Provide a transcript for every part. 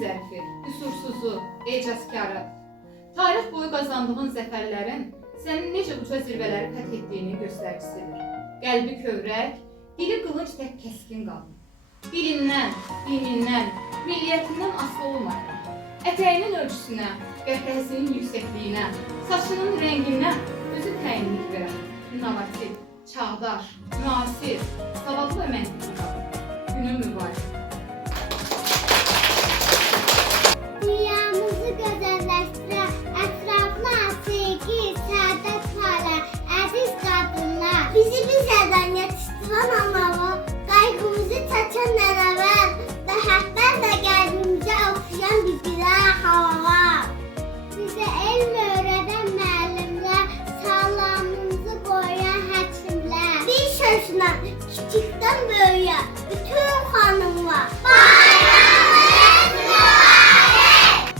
zərfi, qüsursuzu, ecazkarı. Tarix boyu qazandığın zəfərlərin sənin necə uca zirvələri fəth etdiyini göstəricisidir. Qəlbi kövrək, dili qılınc tək kəskin qalır. Dilindən, dinindən, milliyyətindən asılı olmayan, ətəyinin ölçüsünə, qəhrəsinin yüksəkliyinə, saçının rəngindən özü təyinlik verən, innovativ, çağdaş, müasir, savadlı və məntiqli qalır. Günün mübarək. Dünyamızı gözəlləşdirən, ətrafına sevgi, səadət paylayan əziz qadınlar, bizi bizədən yetişdirən anava, qayğımızı çəkən nənəvər, dəhətlərlə qəlbimizə oxşayan bibirə havalar, bizə elm öyrədən müəllimlər, sağlamlığımızı qoruyan həkimlər, bir sözlə kiçikdən böyüyə bütün xanımlar,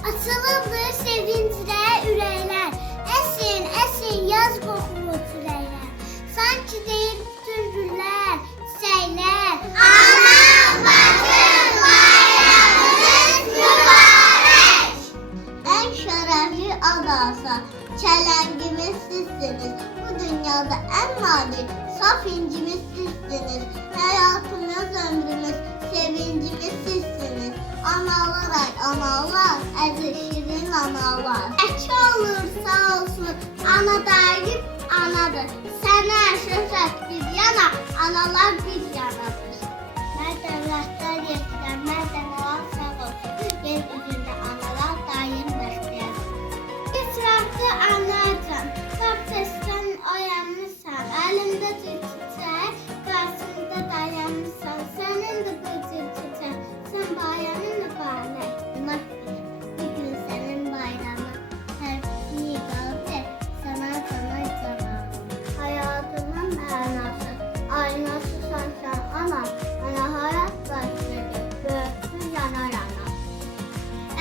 açılıbdır sevinclə ürəklər, əsin, əsin yaz qoxulu küləklər, sanki deyir bütün güllər, çiçəklər, anam bacım bayramınız mübarək. Ən şərəfli adasa, çələngimiz sizsiniz, bu dünyada ən nadir, saf incimiz sizsiniz, həyatımız, ömrümüz, sevincimiz sizsiniz. Analar ay analar, əziz şirin analar. Əki olursa olsun, ana daim anadır. Sənə şöhrət bir yana, analar bir yanadır. Nə dövlətlər yetirən, nə dənələr sağ olsun. Yer üzündə analar daim bəxtiyar. Etraflı anacam, bak səsdən oyanmışsan, əlimdə bir çiçək, qarşımda dayanmışsan, sənin də bir çiçək, sən bayramın mübarək. Bir gün sənin bayramın, hər bir qaldı, sana canım. Hayatımın mənası, aynasısan sən ana, mənə həyat başladı, böyüksün yana.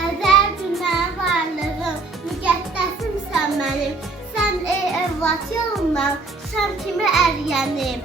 Əzəl gündən varlığım, müqəddəsimsən mənim, sən ey övlat yolundan, sən kimi əriyənim.